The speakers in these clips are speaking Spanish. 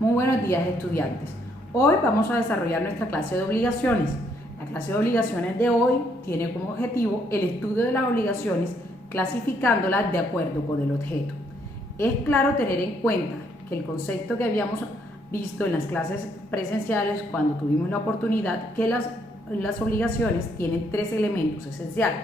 Muy buenos días, estudiantes. Hoy vamos a desarrollar nuestra clase de obligaciones. La clase de obligaciones de hoy tiene como objetivo el estudio de las obligaciones clasificándolas de acuerdo con el objeto. Es claro tener en cuenta que el concepto que habíamos visto en las clases presenciales cuando tuvimos la oportunidad, que las obligaciones tienen tres elementos esenciales: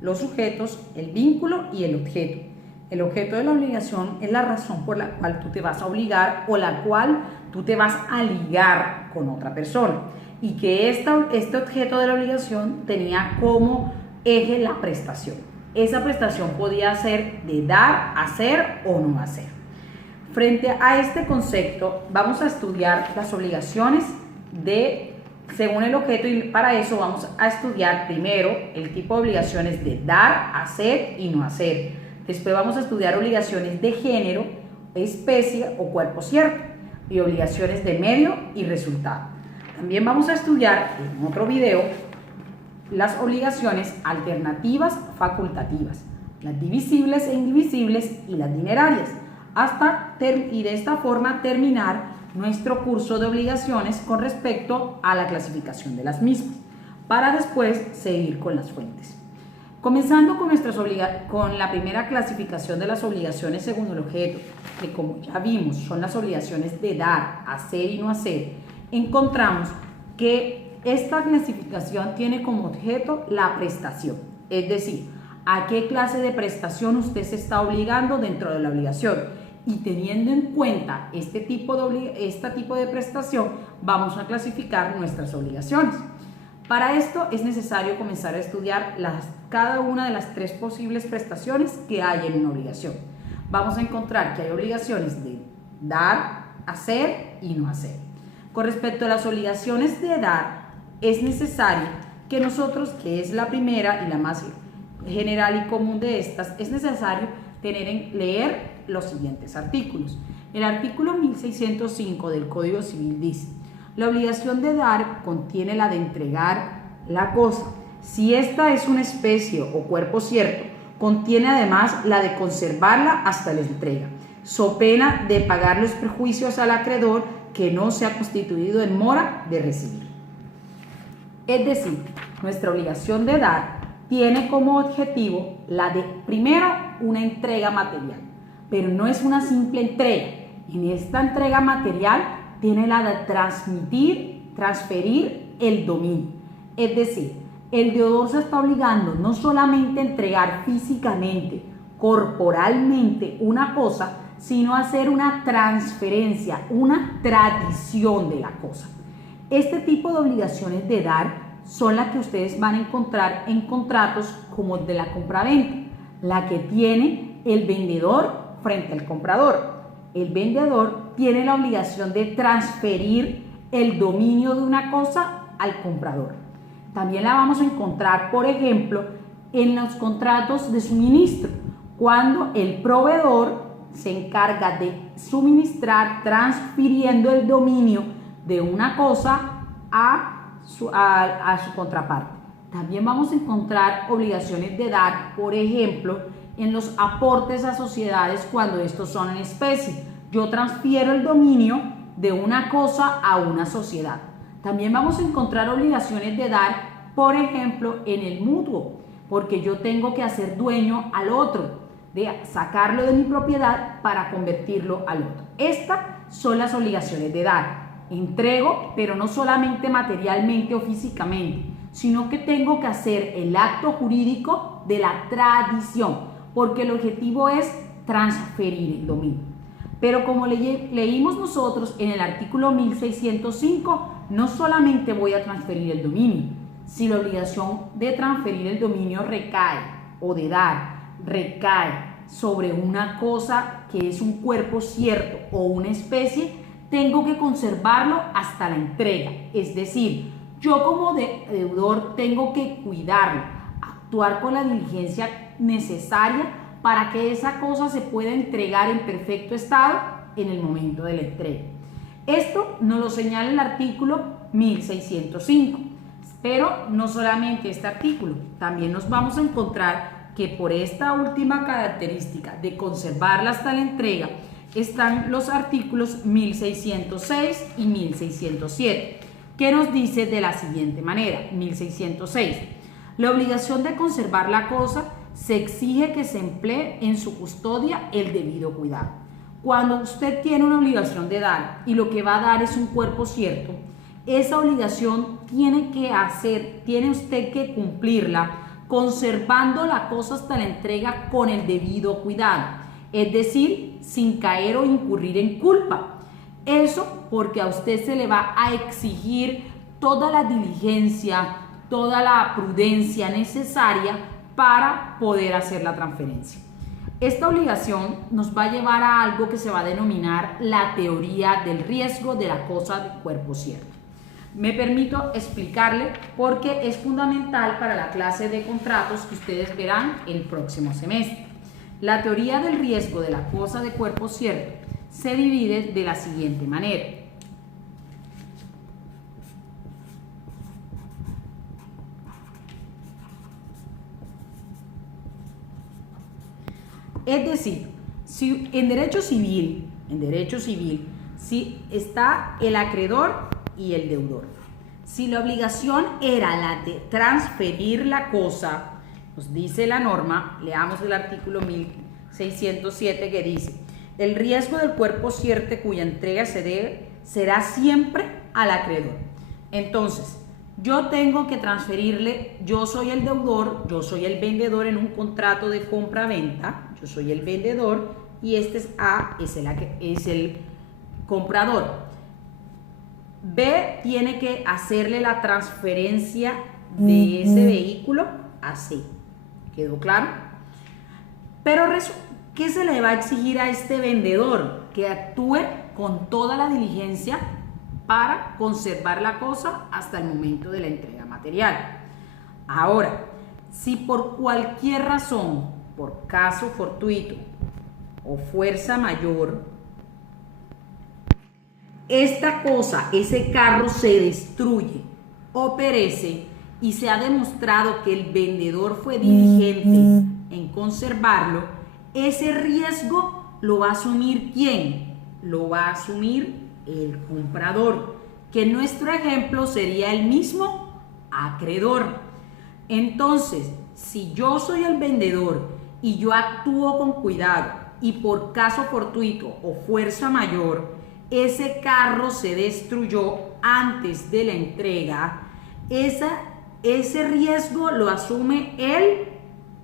los sujetos, el vínculo y el objeto. El objeto de la obligación es la razón por la cual tú te vas a obligar o la cual tú te vas a ligar con otra persona, y que este objeto de la obligación tenía como eje la prestación. Esa prestación podía ser de dar, hacer o no hacer. Frente a este concepto vamos a estudiar las obligaciones según el objeto, y para eso vamos a estudiar primero el tipo de obligaciones de dar, hacer y no hacer. Después vamos a estudiar obligaciones de género, especie o cuerpo cierto, y obligaciones de medio y resultado. También vamos a estudiar en otro video las obligaciones alternativas facultativas, las divisibles e indivisibles y las dinerarias, y de esta forma terminar nuestro curso de obligaciones con respecto a la clasificación de las mismas, para después seguir con las fuentes. Comenzando con la primera clasificación de las obligaciones según el objeto, que como ya vimos son las obligaciones de dar, hacer y no hacer, encontramos que esta clasificación tiene como objeto la prestación, es decir, a qué clase de prestación usted se está obligando dentro de la obligación. Y teniendo en cuenta este tipo de prestación, vamos a clasificar nuestras obligaciones. Para esto es necesario comenzar a estudiar cada una de las tres posibles prestaciones que hay en una obligación. Vamos a encontrar que hay obligaciones de dar, hacer y no hacer. Con respecto a las obligaciones de dar, es necesario que nosotros, que es la primera y la más general y común de estas, es necesario leer los siguientes artículos. El artículo 1605 del Código Civil dice: la obligación de dar contiene la de entregar la cosa. Si esta es una especie o cuerpo cierto, contiene además la de conservarla hasta la entrega, so pena de pagar los perjuicios al acreedor que no se ha constituido en mora de recibir. Es decir, nuestra obligación de dar tiene como objetivo la de, primero, una entrega material, pero no es una simple entrega. En esta entrega material tiene la de transferir el dominio. Es decir, el deudor se está obligando no solamente a entregar físicamente, corporalmente una cosa, sino a hacer una transferencia, una tradición de la cosa. Este tipo de obligaciones de dar son las que ustedes van a encontrar en contratos como el de la compraventa, la que tiene el vendedor frente al comprador. El vendedor tiene la obligación de transferir el dominio de una cosa al comprador. También la vamos a encontrar, por ejemplo, en los contratos de suministro, cuando el proveedor se encarga de suministrar transfiriendo el dominio de una cosa a su contraparte. También vamos a encontrar obligaciones de dar, por ejemplo, en los aportes a sociedades cuando estos son en especie. Yo transfiero el dominio de una cosa a una sociedad. También vamos a encontrar obligaciones de dar, por ejemplo, en el mutuo, porque yo tengo que hacer dueño al otro, de sacarlo de mi propiedad para convertirlo al otro. Estas son las obligaciones de dar. Entrego, pero no solamente materialmente o físicamente, sino que tengo que hacer el acto jurídico de la tradición, porque el objetivo es transferir el dominio. Pero como leímos nosotros en el artículo 1605, no solamente voy a transferir el dominio. Si la obligación de transferir el dominio recae, o de dar, recae sobre una cosa que es un cuerpo cierto o una especie, tengo que conservarlo hasta la entrega. Es decir, yo como deudor tengo que cuidarlo, actuar con la diligencia necesaria para que esa cosa se pueda entregar en perfecto estado en el momento de la entrega. Esto nos lo señala el artículo 1605. Pero no solamente este artículo, también nos vamos a encontrar que por esta última característica de conservarla hasta la entrega, están los artículos 1606 y 1607, que nos dice de la siguiente manera. 1606. La obligación de conservar la cosa se exige que se emplee en su custodia el debido cuidado. Cuando usted tiene una obligación de dar y lo que va a dar es un cuerpo cierto, esa obligación tiene usted que cumplirla conservando la cosa hasta la entrega con el debido cuidado, es decir, sin caer o incurrir en culpa. Eso porque a usted se le va a exigir toda la diligencia, toda la prudencia necesaria para poder hacer la transferencia. Esta obligación nos va a llevar a algo que se va a denominar la teoría del riesgo de la cosa de cuerpo cierto. Me permito explicarle porque es fundamental para la clase de contratos que ustedes verán el próximo semestre. La teoría del riesgo de la cosa de cuerpo cierto se divide de la siguiente manera. Es decir, si en derecho civil, si está el acreedor y el deudor. Si la obligación era la de transferir la cosa, nos dice la norma, leamos el artículo 1607 que dice: el riesgo del cuerpo cierto cuya entrega se debe será siempre al acreedor. Entonces, yo tengo que transferirle, yo soy el deudor, yo soy el vendedor en un contrato de compra-venta, yo soy el vendedor y este es A, es el comprador. B tiene que hacerle la transferencia de ese vehículo a C. ¿Quedó claro? Pero ¿qué se le va a exigir a este vendedor? Que actúe con toda la diligencia para conservar la cosa hasta el momento de la entrega material. Ahora, si por cualquier razón, por caso fortuito o fuerza mayor, esta cosa, ese carro se destruye o perece y se ha demostrado que el vendedor fue diligente en conservarlo, ese riesgo lo va a asumir ¿quién? Lo va a asumir el comprador, que en nuestro ejemplo sería el mismo acreedor. Entonces, si yo soy el vendedor y yo actúo con cuidado y por caso fortuito o fuerza mayor, ese carro se destruyó antes de la entrega, ese riesgo lo asume el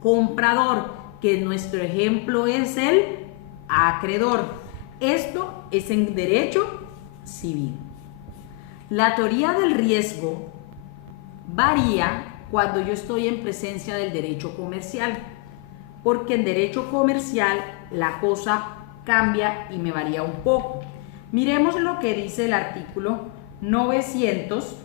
comprador, que en nuestro ejemplo es el acreedor. Esto es en derecho civil. La teoría del riesgo varía cuando yo estoy en presencia del derecho comercial, porque en derecho comercial la cosa cambia y me varía un poco. Miremos lo que dice el artículo 900.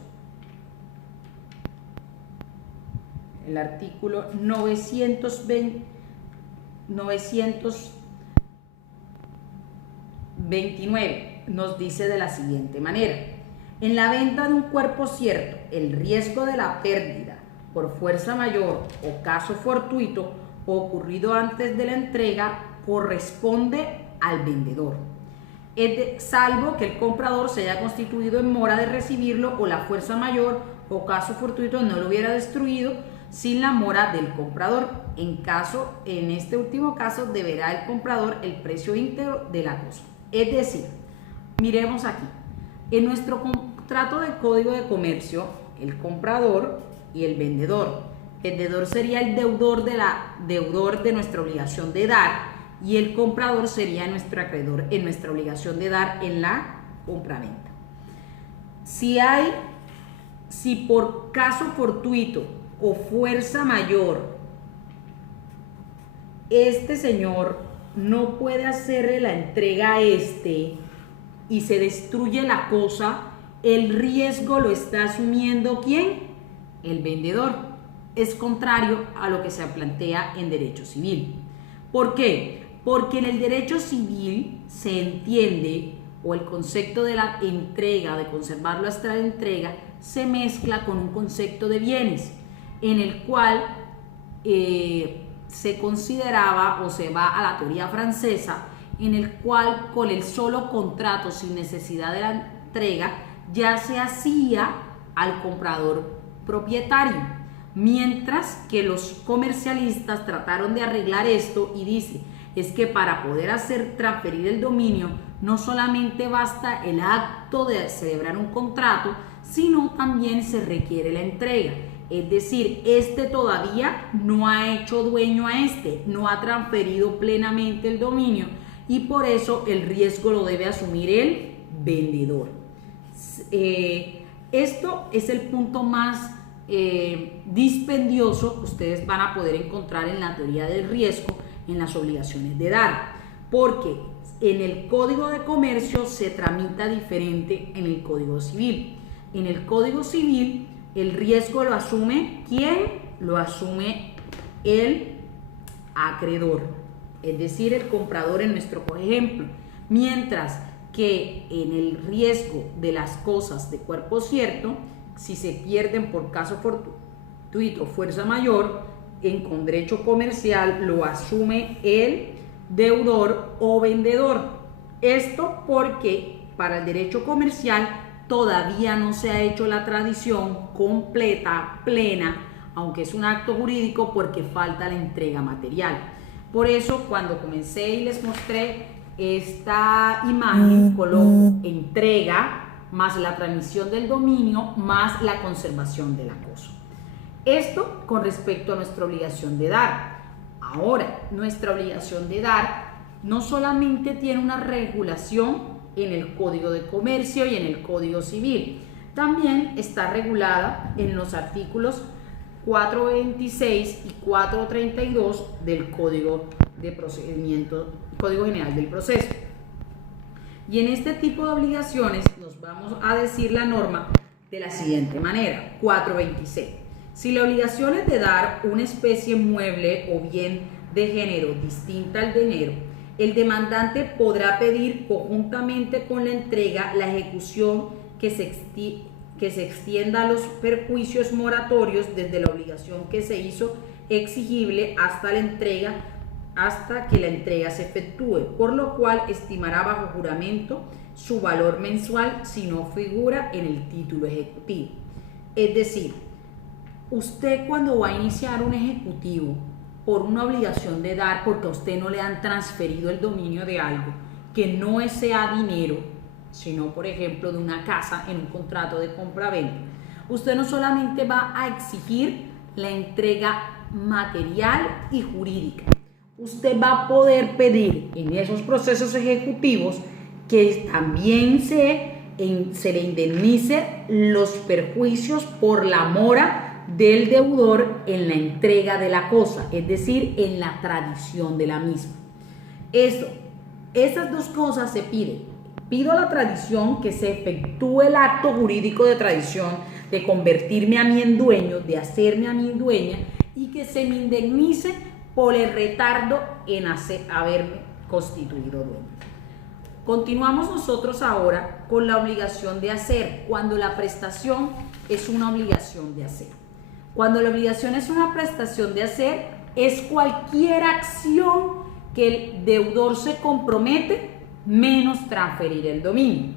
El artículo 929 nos dice de la siguiente manera: en la venta de un cuerpo cierto, el riesgo de la pérdida por fuerza mayor o caso fortuito ocurrido antes de la entrega corresponde al vendedor, salvo que el comprador se haya constituido en mora de recibirlo o la fuerza mayor o caso fortuito no lo hubiera destruido sin la mora del comprador. En este último caso deberá el comprador el precio íntegro de la cosa. Es decir, miremos aquí, en nuestro contrato de código de comercio, el comprador y el vendedor. El vendedor sería el deudor de nuestra obligación de dar, y el comprador sería nuestro acreedor en nuestra obligación de dar en la compraventa. Si por caso fortuito o fuerza mayor este señor no puede hacerle la entrega a este y se destruye la cosa, el riesgo lo está asumiendo ¿quién? El vendedor. Es contrario a lo que se plantea en derecho civil. ¿Por qué? Porque en el derecho civil se entiende, o el concepto de la entrega, de conservarlo hasta la entrega, se mezcla con un concepto de bienes, en el cual se consideraba o se va a la teoría francesa en el cual con el solo contrato sin necesidad de la entrega ya se hacía al comprador propietario, mientras que los comercialistas trataron de arreglar esto y dice, es que para poder transferir el dominio no solamente basta el acto de celebrar un contrato, sino también se requiere la entrega. Es decir, este todavía no ha hecho dueño a este, no ha transferido plenamente el dominio y por eso el riesgo lo debe asumir el vendedor. Esto es el punto más dispendioso que ustedes van a poder encontrar en la teoría del riesgo en las obligaciones de dar, porque en el Código de Comercio se tramita diferente en el Código Civil. En el Código Civil el riesgo lo asume ¿quién? Lo asume el acreedor, es decir, el comprador en nuestro ejemplo, mientras que en el riesgo de las cosas de cuerpo cierto, si se pierden por caso fortuito o fuerza mayor, con derecho comercial lo asume el deudor o vendedor. Esto porque para el derecho comercial todavía no se ha hecho la tradición completa, plena, aunque es un acto jurídico porque falta la entrega material. Por eso cuando comencé y les mostré esta imagen, coloco entrega más la transmisión del dominio más la conservación de la cosa. Esto con respecto a nuestra obligación de dar. Ahora, nuestra obligación de dar no solamente tiene una regulación en el Código de Comercio y en el Código Civil, también está regulada en los artículos 426 y 432 del Código de Procedimiento, Código General del Proceso. Y en este tipo de obligaciones nos vamos a decir la norma de la siguiente manera, 426. Si la obligación es de dar una especie mueble o bien de género distinta al dinero, el demandante podrá pedir conjuntamente con la entrega la ejecución que se extienda a los perjuicios moratorios desde la obligación que se hizo exigible hasta que la entrega se efectúe, por lo cual estimará bajo juramento su valor mensual si no figura en el título ejecutivo. Es decir, usted cuando va a iniciar un ejecutivo por una obligación de dar, porque a usted no le han transferido el dominio de algo que no sea dinero, sino por ejemplo de una casa en un contrato de compra-venta, usted no solamente va a exigir la entrega material y jurídica, usted va a poder pedir en esos procesos ejecutivos que también se le indemnice los perjuicios por la mora del deudor en la entrega de la cosa, es decir, en la tradición de la misma. Esas dos cosas se piden. Pido la tradición, que se efectúe el acto jurídico de tradición, de convertirme a mí en dueño, de hacerme a mí dueña, y que se me indemnice por el retardo en haberme constituido dueño. Continuamos nosotros ahora con la obligación de hacer, cuando la prestación es una obligación de hacer. Cuando la obligación es una prestación de hacer, es cualquier acción que el deudor se compromete menos transferir el dominio.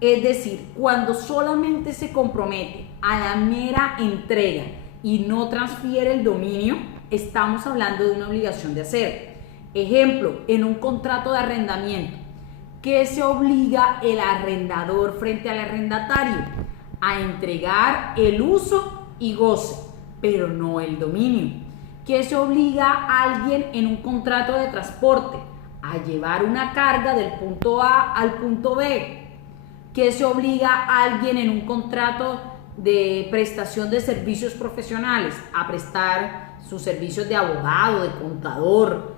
Es decir, cuando solamente se compromete a la mera entrega y no transfiere el dominio, estamos hablando de una obligación de hacer. Ejemplo, en un contrato de arrendamiento, ¿qué se obliga el arrendador frente al arrendatario? A entregar el uso y goce, pero no el dominio. ¿Qué se obliga a alguien en un contrato de transporte? A llevar una carga del punto A al punto B. ¿Qué se obliga a alguien en un contrato de prestación de servicios profesionales? A prestar sus servicios de abogado, de contador,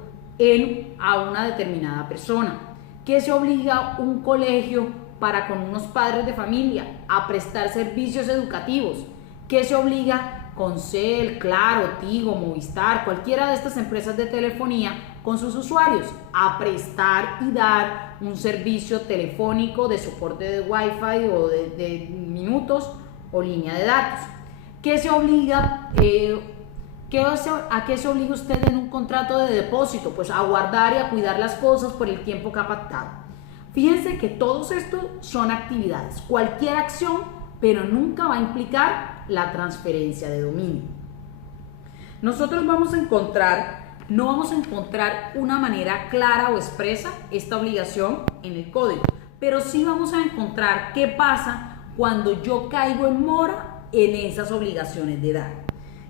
a una determinada persona. ¿Qué se obliga un colegio para con unos padres de familia? A prestar servicios educativos. ¿Qué se obliga Concel, Claro, Tigo, Movistar, cualquiera de estas empresas de telefonía con sus usuarios? A prestar y dar un servicio telefónico de soporte de Wi-Fi o de minutos o línea de datos. ¿Qué se obliga ¿A qué se obliga usted en un contrato de depósito? Pues a guardar y a cuidar las cosas por el tiempo que ha pactado. Fíjense que todos estos son actividades, cualquier acción, pero nunca va a implicar la transferencia de dominio. Nosotros no vamos a encontrar una manera clara o expresa esta obligación en el código, pero sí vamos a encontrar qué pasa cuando yo caigo en mora en esas obligaciones de dar.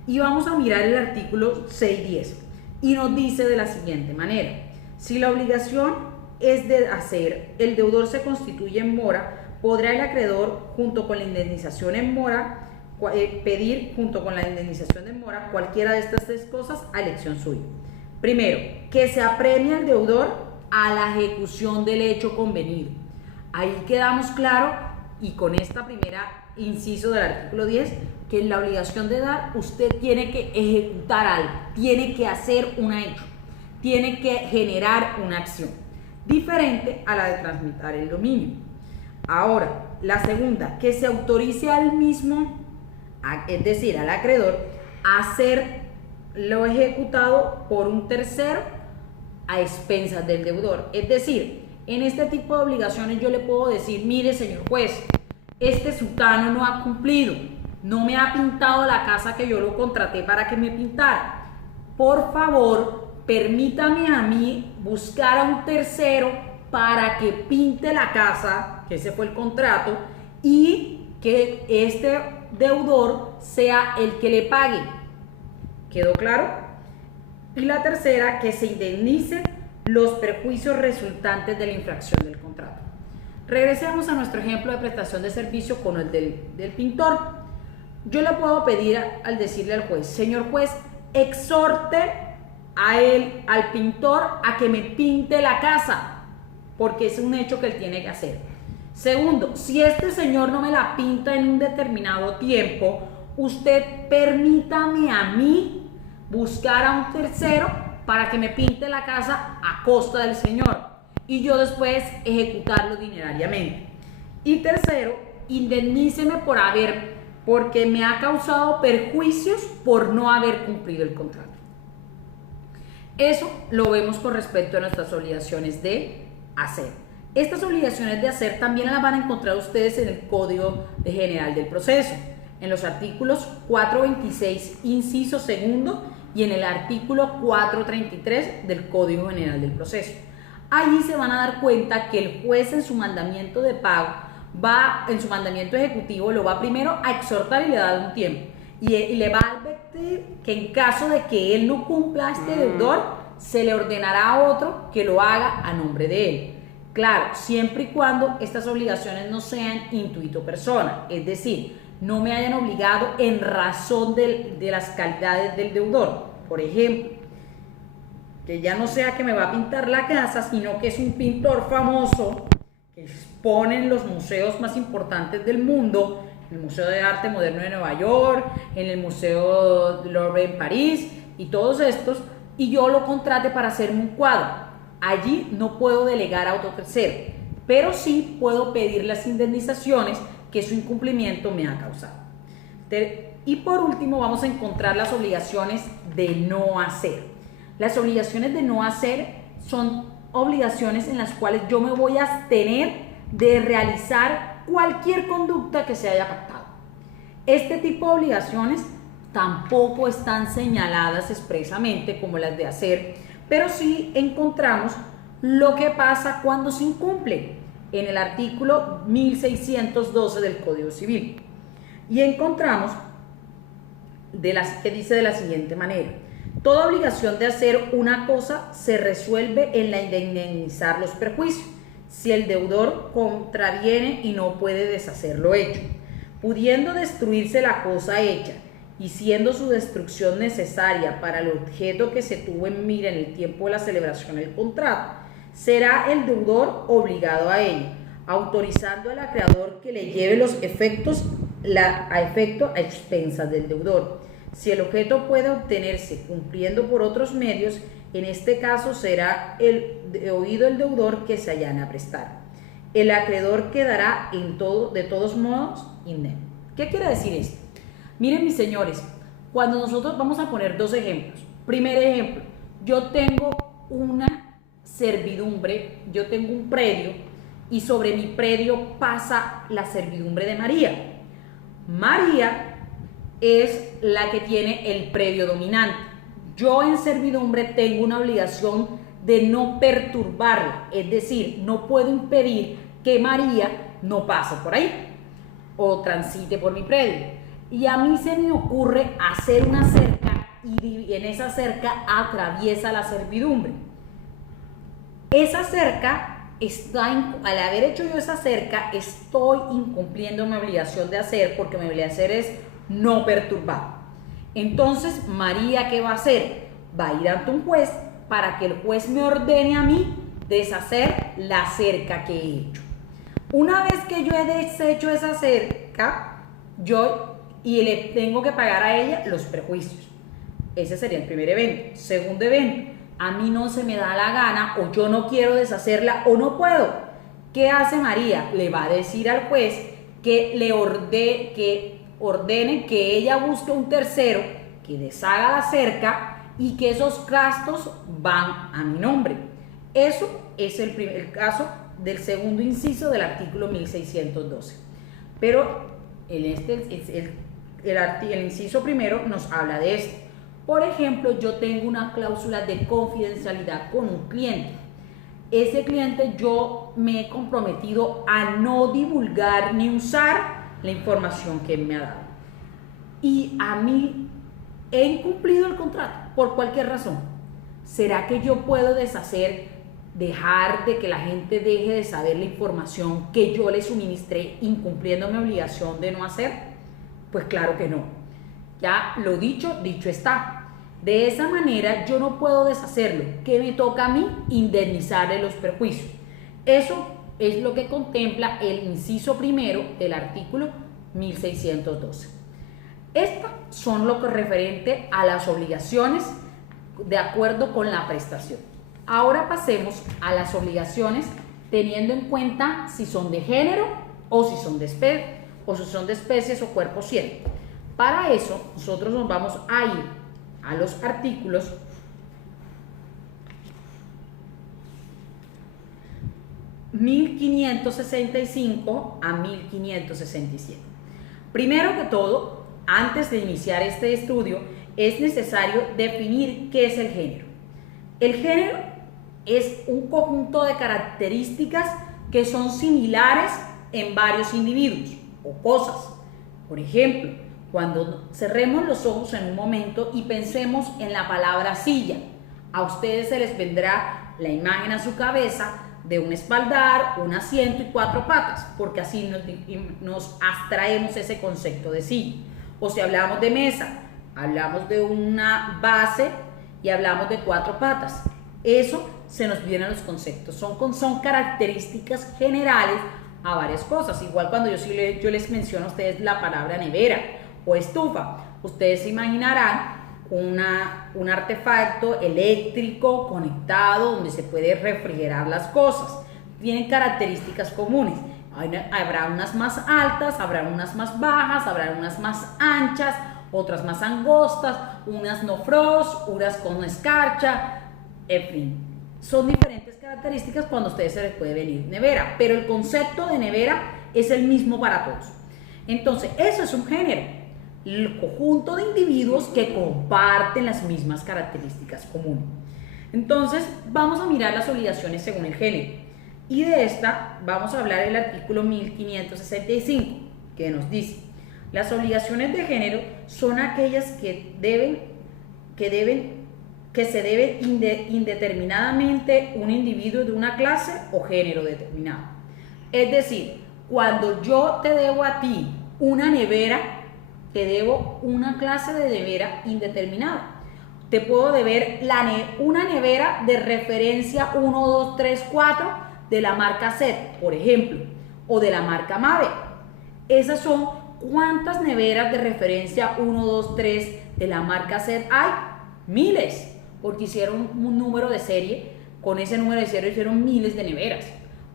Y vamos a mirar el artículo 6.10 y nos dice de la siguiente manera: si la obligación es de hacer, el deudor se constituye en mora, podrá el acreedor junto con la indemnización en mora pedir junto con la indemnización de mora cualquiera de estas tres cosas a elección suya. Primero, que se apremie al deudor a la ejecución del hecho convenido. Ahí quedamos claro, y con esta primera inciso del artículo 10, que en la obligación de dar usted tiene que ejecutar algo, tiene que hacer un hecho, tiene que generar una acción, diferente a la de transmitir el dominio. Ahora, la segunda, que se autorice al mismo, es decir, al acreedor, a hacer lo ejecutado por un tercero a expensas del deudor. Es decir, en este tipo de obligaciones yo le puedo decir: mire, señor juez, este sultano no ha cumplido, no me ha pintado la casa que yo lo contraté para que me pintara. Por favor, permítame a mí buscar a un tercero para que pinte la casa, que ese fue el contrato, y que este deudor sea el que le pague. ¿Quedó claro? Y la tercera, que se indemnice los perjuicios resultantes de la infracción del contrato. Regresemos a nuestro ejemplo de prestación de servicio con el del pintor. Yo le puedo pedir al decirle al juez: señor juez, exhorte al pintor a que me pinte la casa, porque es un hecho que él tiene que hacer. Segundo, si este señor no me la pinta en un determinado tiempo, usted permítame a mí buscar a un tercero para que me pinte la casa a costa del señor y yo después ejecutarlo dinerariamente. Y tercero, indemníceme porque me ha causado perjuicios por no haber cumplido el contrato. Eso lo vemos con respecto a nuestras obligaciones de hacer. Estas obligaciones de hacer también las van a encontrar ustedes en el Código General del Proceso, en los artículos 426, inciso segundo, y en el artículo 433 del Código General del Proceso. Allí se van a dar cuenta que el juez en su mandamiento de pago en su mandamiento ejecutivo lo va primero a exhortar y le da un tiempo. Y le va a advertir que en caso de que él no cumpla a este deudor, se le ordenará a otro que lo haga a nombre de él. Claro, siempre y cuando estas obligaciones no sean intuito persona, es decir, no me hayan obligado en razón de las calidades del deudor. Por ejemplo, que ya no sea que me va a pintar la casa, sino que es un pintor famoso que expone en los museos más importantes del mundo, en el Museo de Arte Moderno de Nueva York, en el Museo del Louvre en París y todos estos, y yo lo contrate para hacerme un cuadro. Allí no puedo delegar a otro tercero, pero sí puedo pedir las indemnizaciones que su incumplimiento me ha causado. Y por último vamos a encontrar las obligaciones de no hacer. Las obligaciones de no hacer son obligaciones en las cuales yo me voy a abstener de realizar cualquier conducta que se haya pactado. Este tipo de obligaciones tampoco están señaladas expresamente como las de hacer, pero sí encontramos lo que pasa cuando se incumple en el artículo 1612 del Código Civil. Y encontramos que dice de la siguiente manera: toda obligación de hacer una cosa se resuelve en la de indemnizar los perjuicios, si el deudor contraviene y no puede deshacer lo hecho, pudiendo destruirse la cosa hecha y siendo su destrucción necesaria para el objeto que se tuvo en mira en el tiempo de la celebración del contrato, será el deudor obligado a ello, autorizando al acreedor que le lleve los efectos a expensas del deudor. Si el objeto puede obtenerse cumpliendo por otros medios, en este caso será oído el deudor que se allane a prestar. El acreedor quedará de todos modos indemne. ¿Qué quiere decir esto? Miren, mis señores, Cuando nosotros vamos a poner dos ejemplos. Primer ejemplo, yo tengo una servidumbre, yo tengo un predio y sobre mi predio pasa la servidumbre de María. María es la que tiene el predio dominante. Yo en servidumbre tengo una obligación de no perturbarla, es decir, no puedo impedir que María no pase por ahí o transite por mi predio. Y a mí se me ocurre hacer una cerca y en esa cerca atraviesa la servidumbre. Esa cerca al haber hecho yo esa cerca, estoy incumpliendo mi obligación de hacer, porque mi obligación de hacer es no perturbar. Entonces, María, ¿qué va a hacer? Va a ir ante un juez para que el juez me ordene a mí deshacer la cerca que he hecho. Una vez que yo he deshecho esa cerca, y le tengo que pagar a ella los perjuicios. Ese sería el primer evento. Segundo evento, a mí no se me da la gana o yo no quiero deshacerla o no puedo. ¿Qué hace María? Le va a decir al juez que ordene que ella busque un tercero que deshaga la cerca y que esos gastos van a mi nombre. Eso es el caso del segundo inciso del artículo 1612. Pero el inciso primero nos habla de esto. Por ejemplo, yo tengo una cláusula de confidencialidad con un cliente. Ese cliente yo me he comprometido a no divulgar ni usar la información que él me ha dado. Y a mí he incumplido el contrato por cualquier razón. ¿Será que yo puedo dejar de que la gente deje de saber la información que yo le suministré incumpliendo mi obligación de no hacer? Pues claro que no. Ya lo dicho, dicho está. De esa manera yo no puedo deshacerlo. ¿Qué me toca a mí? Indemnizarle los perjuicios. Eso es lo que contempla el inciso primero del artículo 1612. Estas son lo que referente a las obligaciones de acuerdo con la prestación. Ahora pasemos a las obligaciones teniendo en cuenta si son de género o si son de especies o cuerpos ciertos. Para eso nosotros nos vamos a ir a los artículos 1565 a 1567. Primero que todo, antes de iniciar este estudio, es necesario definir qué es el género. El género es un conjunto de características que son similares en varios individuos o cosas. Por ejemplo, cuando cerremos los ojos en un momento y pensemos en la palabra silla, a ustedes se les vendrá la imagen a su cabeza de un espaldar, un asiento y cuatro patas, porque así nos abstraemos ese concepto de silla. O si hablamos de mesa, hablamos de una base y hablamos de cuatro patas. Eso se nos vienen los conceptos, son características generales a varias cosas. Igual cuando yo les menciono a ustedes la palabra nevera o estufa, ustedes se imaginarán un artefacto eléctrico conectado donde se puede refrigerar las cosas. Tienen características comunes. Habrá unas más altas, habrá unas más bajas, habrá unas más anchas, otras más angostas, unas no frost, unas con escarcha, en fin. Son diferentes características cuando a ustedes se les puede venir nevera, pero el concepto de nevera es el mismo para todos. Entonces, eso es un género, el conjunto de individuos que comparten las mismas características comunes. Entonces, vamos a mirar las obligaciones según el género. Y de esta vamos a hablar del artículo 1565, que nos dice: las obligaciones de género son aquellas que se debe indeterminadamente un individuo de una clase o género determinado. Es decir, cuando yo te debo a ti una nevera, te debo una clase de nevera indeterminada. Te puedo deber una nevera de referencia 1, 2, 3, 4 de la marca SET, por ejemplo, o de la marca Mave. Esas son cuántas neveras de referencia 1, 2, 3 de la marca SET hay. Miles, porque hicieron un número de serie, con ese número de serie hicieron miles de neveras.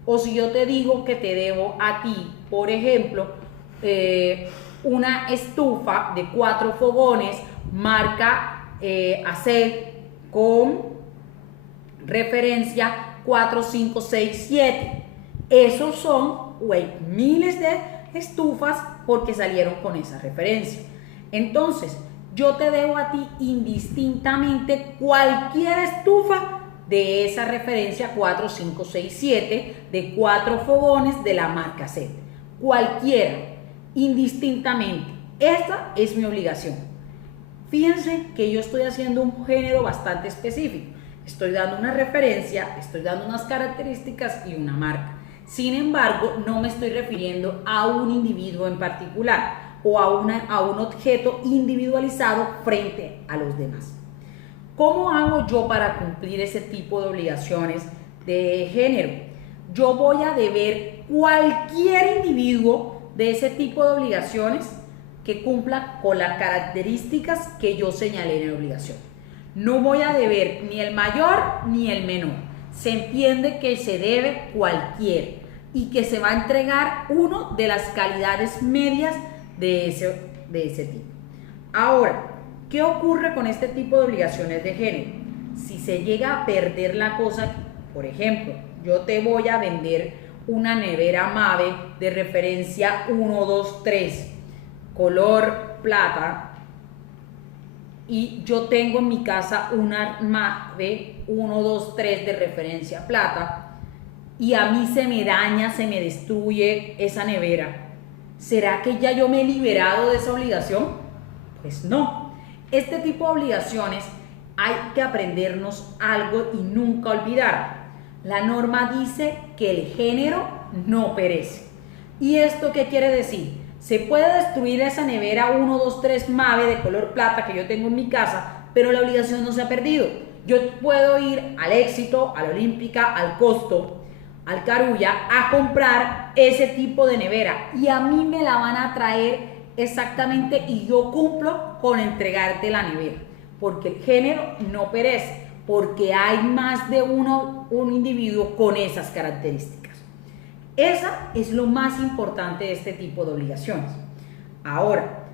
O si yo te digo que te debo a ti, por ejemplo, una estufa de 4 fogones marca ACET con referencia 4, 5, 6, 7. Esos son miles de estufas porque salieron con esa referencia. Entonces, yo te debo a ti indistintamente cualquier estufa de esa referencia 4, 5, 6, 7, de 4 fogones de la marca ACET. Cualquiera, indistintamente. Esta es mi obligación. Fíjense que yo estoy haciendo un género bastante específico. Estoy dando una referencia, estoy dando unas características y una marca. Sin embargo, no me estoy refiriendo a un individuo en particular o a un objeto individualizado frente a los demás. ¿Cómo hago yo para cumplir ese tipo de obligaciones de género? Yo voy a deber cualquier individuo de ese tipo de obligaciones que cumpla con las características que yo señalé en la obligación. No voy a deber ni el mayor ni el menor. Se entiende que se debe cualquiera y que se va a entregar uno de las calidades medias de ese tipo. Ahora, ¿qué ocurre con este tipo de obligaciones de género? Si se llega a perder la cosa, por ejemplo, yo te voy a vender una nevera Mave de referencia 1, 2, 3, color plata, y yo tengo en mi casa una Mave 1, 2, 3 de referencia plata, y a mí se me daña, se me destruye esa nevera. ¿Será que ya yo me he liberado de esa obligación? Pues no. Este tipo de obligaciones hay que aprendernos algo y nunca olvidar. La norma dice que el género no perece. ¿Y esto qué quiere decir? Se puede destruir esa nevera 1, 2, 3 Mave de color plata que yo tengo en mi casa, pero la obligación no se ha perdido. Yo puedo ir al Éxito, a la Olímpica, al Costo, al Carulla a comprar ese tipo de nevera y a mí me la van a traer exactamente y yo cumplo con entregarte la nevera, porque el género no perece, porque hay más de un individuo con esas características. Esa es lo más importante de este tipo de obligaciones. Ahora,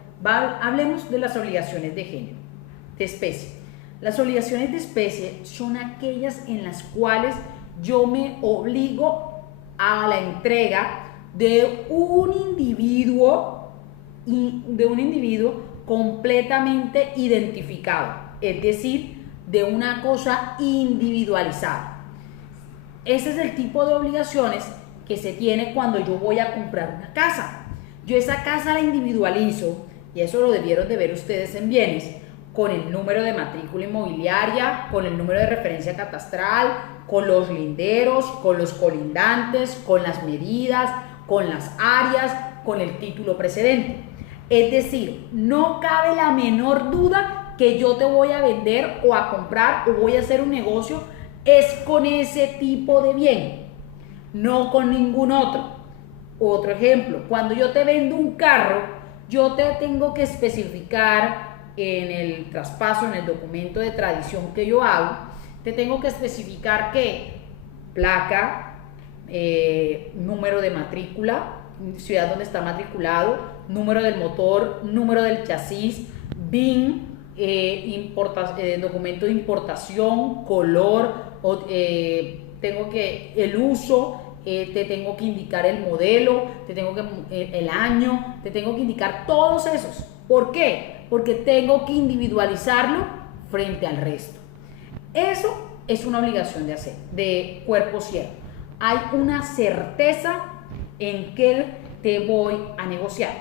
hablemos de las obligaciones de género, de especie. Las obligaciones de especie son aquellas en las cuales yo me obligo a la entrega de un individuo completamente identificado, es decir, de una cosa individualizada. Ese es el tipo de obligaciones que se tiene cuando yo voy a comprar una casa. Yo esa casa la individualizo, y eso lo debieron de ver ustedes en bienes, con el número de matrícula inmobiliaria, con el número de referencia catastral, con los linderos, con los colindantes, con las medidas, con las áreas, con el título precedente. Es decir, no cabe la menor duda que yo te voy a vender o a comprar o voy a hacer un negocio es con ese tipo de bien, no con ningún otro. Otro ejemplo, cuando yo te vendo un carro, yo te tengo que especificar en el traspaso, en el documento de tradición que yo hago, te tengo que especificar que placa, número de matrícula, ciudad donde está matriculado, número del motor, número del chasis, BIN, documento de importación, color, tengo que el uso, te tengo que indicar el modelo, te tengo que el año, te tengo que indicar todos esos. ¿Por qué? Porque tengo que individualizarlo frente al resto. Eso es una obligación de hacer, de cuerpo cierto. Hay una certeza en que te voy a negociar.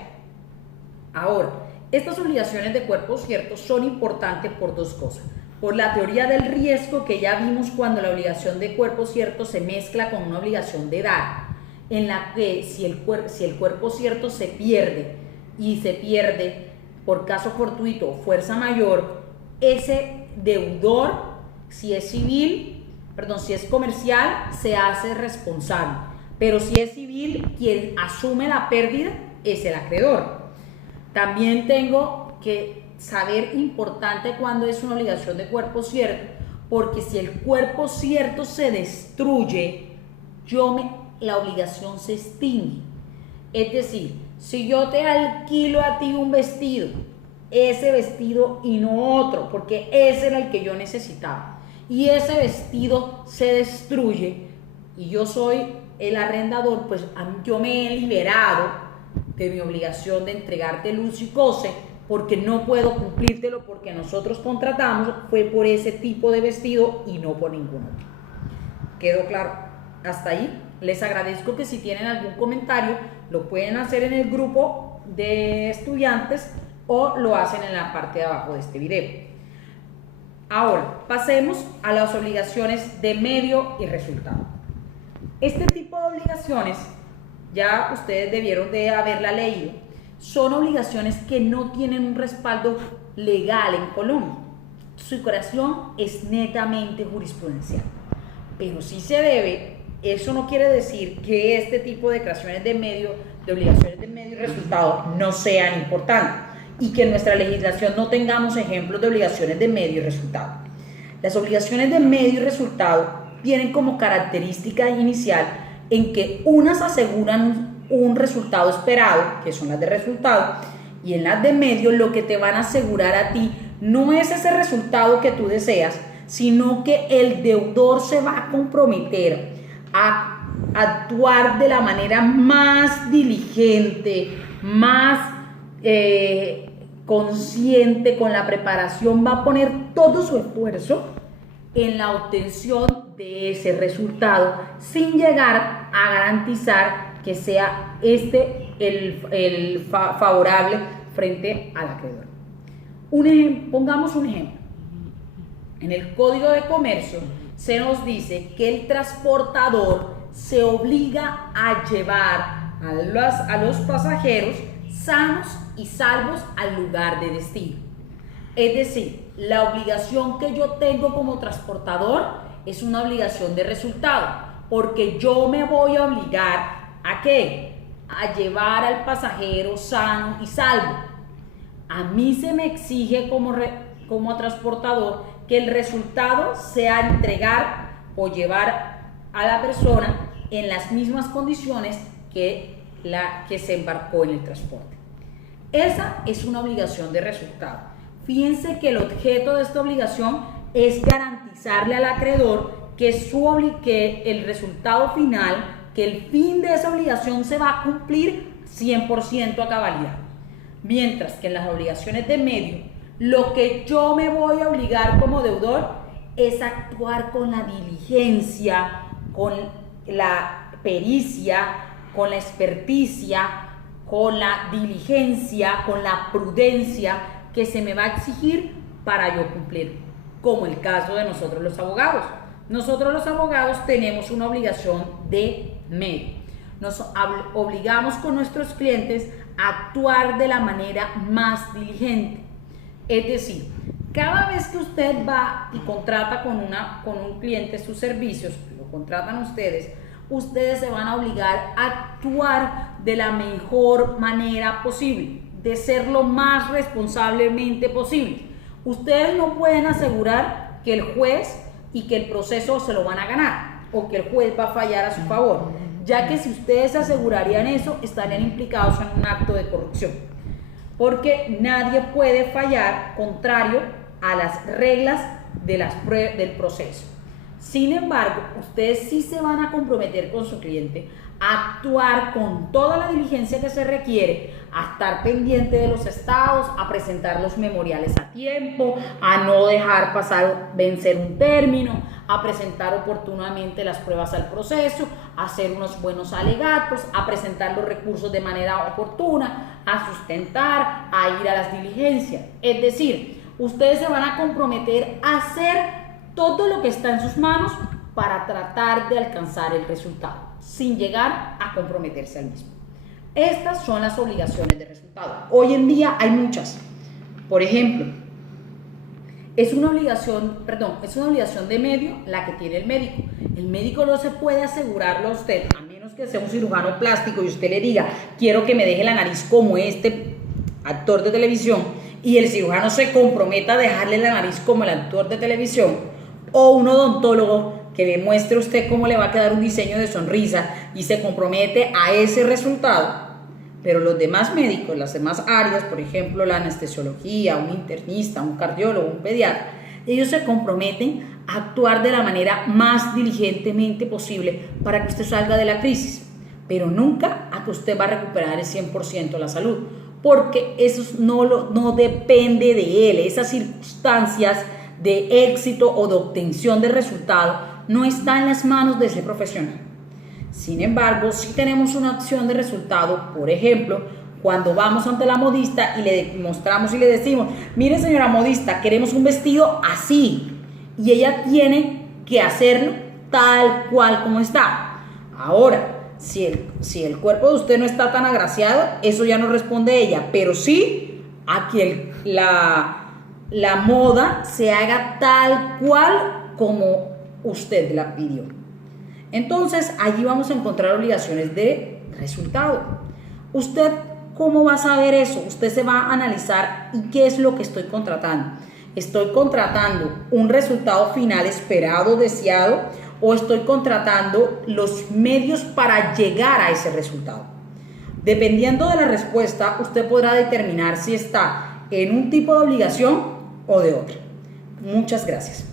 Ahora, estas obligaciones de cuerpo cierto son importantes por dos cosas. Por la teoría del riesgo que ya vimos cuando la obligación de cuerpo cierto se mezcla con una obligación de dar, en la que si el cuerpo cierto se pierde y se pierde por caso fortuito o fuerza mayor, ese deudor, si es comercial, se hace responsable. Pero si es civil, quien asume la pérdida es el acreedor. También tengo que saber importante cuando es una obligación de cuerpo cierto, porque si el cuerpo cierto se destruye, la obligación se extingue. Es decir, si yo te alquilo a ti un vestido ese vestido y no otro, porque ese era el que yo necesitaba. Y ese vestido se destruye y yo soy el arrendador, pues yo me he liberado de mi obligación de entregarte luz y cose, porque no puedo cumplírtelo, porque nosotros contratamos fue por ese tipo de vestido y no por ningún otro. ¿Quedó claro? Hasta ahí. Les agradezco que si tienen algún comentario lo pueden hacer en el grupo de estudiantes o lo hacen en la parte de abajo de este video. Ahora, pasemos a las obligaciones de medio y resultado. Este tipo de obligaciones, ya ustedes debieron de haberla leído, son obligaciones que no tienen un respaldo legal en Colombia. Su creación es netamente jurisprudencial, pero sí se debe. Eso no quiere decir que este tipo de creaciones de obligaciones de medio y resultado no sean importantes y que en nuestra legislación no tengamos ejemplos de obligaciones de medio y resultado. Las obligaciones de medio y resultado tienen como característica inicial en que unas aseguran un resultado esperado, que son las de resultado, y en las de medio lo que te van a asegurar a ti no es ese resultado que tú deseas, sino que el deudor se va a comprometer a actuar de la manera más diligente, más consciente, con la preparación, va a poner todo su esfuerzo en la obtención de ese resultado, sin llegar a garantizar que sea el favorable frente al acreedor. Pongamos un ejemplo. En el Código de Comercio se nos dice que el transportador se obliga a llevar a los pasajeros sanos y salvos al lugar de destino. Es decir, la obligación que yo tengo como transportador es una obligación de resultado, porque yo me voy a obligar ¿a qué? A llevar al pasajero sano y salvo. A mí se me exige como transportador que el resultado sea entregar o llevar a la persona en las mismas condiciones que la que se embarcó en el transporte. Esa es una obligación de resultado. Fíjense que el objeto de esta obligación es garantizarle al acreedor que el resultado final, que el fin de esa obligación se va a cumplir 100% a cabalidad. Mientras que en las obligaciones de medio, lo que yo me voy a obligar como deudor es actuar con la diligencia, con la pericia, con la experticia, con la diligencia, con la prudencia que se me va a exigir para yo cumplir, como el caso de nosotros los abogados. Nosotros los abogados tenemos una obligación de medio. Nos obligamos con nuestros clientes a actuar de la manera más diligente. Es decir, cada vez que usted va y contrata con un cliente sus servicios, lo contratan ustedes se van a obligar a actuar de la mejor manera posible, de ser lo más responsablemente posible. Ustedes no pueden asegurar que el juez y que el proceso se lo van a ganar o que el juez va a fallar a su favor, ya que si ustedes asegurarían eso, estarían implicados en un acto de corrupción, porque nadie puede fallar contrario a las reglas del proceso. Sin embargo, ustedes sí se van a comprometer con su cliente a actuar con toda la diligencia que se requiere, a estar pendiente de los estados, a presentar los memoriales a tiempo, a no dejar vencer un término, a presentar oportunamente las pruebas al proceso, a hacer unos buenos alegatos, a presentar los recursos de manera oportuna, a sustentar, a ir a las diligencias. Es decir, ustedes se van a comprometer a hacer todo lo que está en sus manos para tratar de alcanzar el resultado, sin llegar a comprometerse al mismo. Estas son las obligaciones de resultado. Hoy en día hay muchas. Por ejemplo, es una obligación de medio la que tiene el médico. El médico no se puede asegurarlo a usted, a menos que sea un cirujano plástico y usted le diga, quiero que me deje la nariz como este actor de televisión, y el cirujano se comprometa a dejarle la nariz como el actor de televisión, o un odontólogo que le muestre a usted cómo le va a quedar un diseño de sonrisa y se compromete a ese resultado, Pero los demás médicos, las demás áreas, por ejemplo, la anestesiología, un internista, un cardiólogo, un pediatra, ellos se comprometen a actuar de la manera más diligentemente posible para que usted salga de la crisis, pero nunca a que usted va a recuperar el 100% la salud, porque eso no depende de él. Esas circunstancias de éxito o de obtención de resultado no están en las manos de ese profesional. Sin embargo, si tenemos una acción de resultado, por ejemplo, cuando vamos ante la modista y le mostramos y le decimos, mire señora modista, queremos un vestido así, y ella tiene que hacerlo tal cual como está. Ahora, si el cuerpo de usted no está tan agraciado, eso ya no responde ella, pero sí a que la moda se haga tal cual como usted la pidió. Entonces, allí vamos a encontrar obligaciones de resultado. ¿Usted cómo va a saber eso? Usted se va a analizar y qué es lo que estoy contratando. ¿Estoy contratando un resultado final esperado, deseado, o estoy contratando los medios para llegar a ese resultado? Dependiendo de la respuesta, usted podrá determinar si está en un tipo de obligación o de otro. Muchas gracias.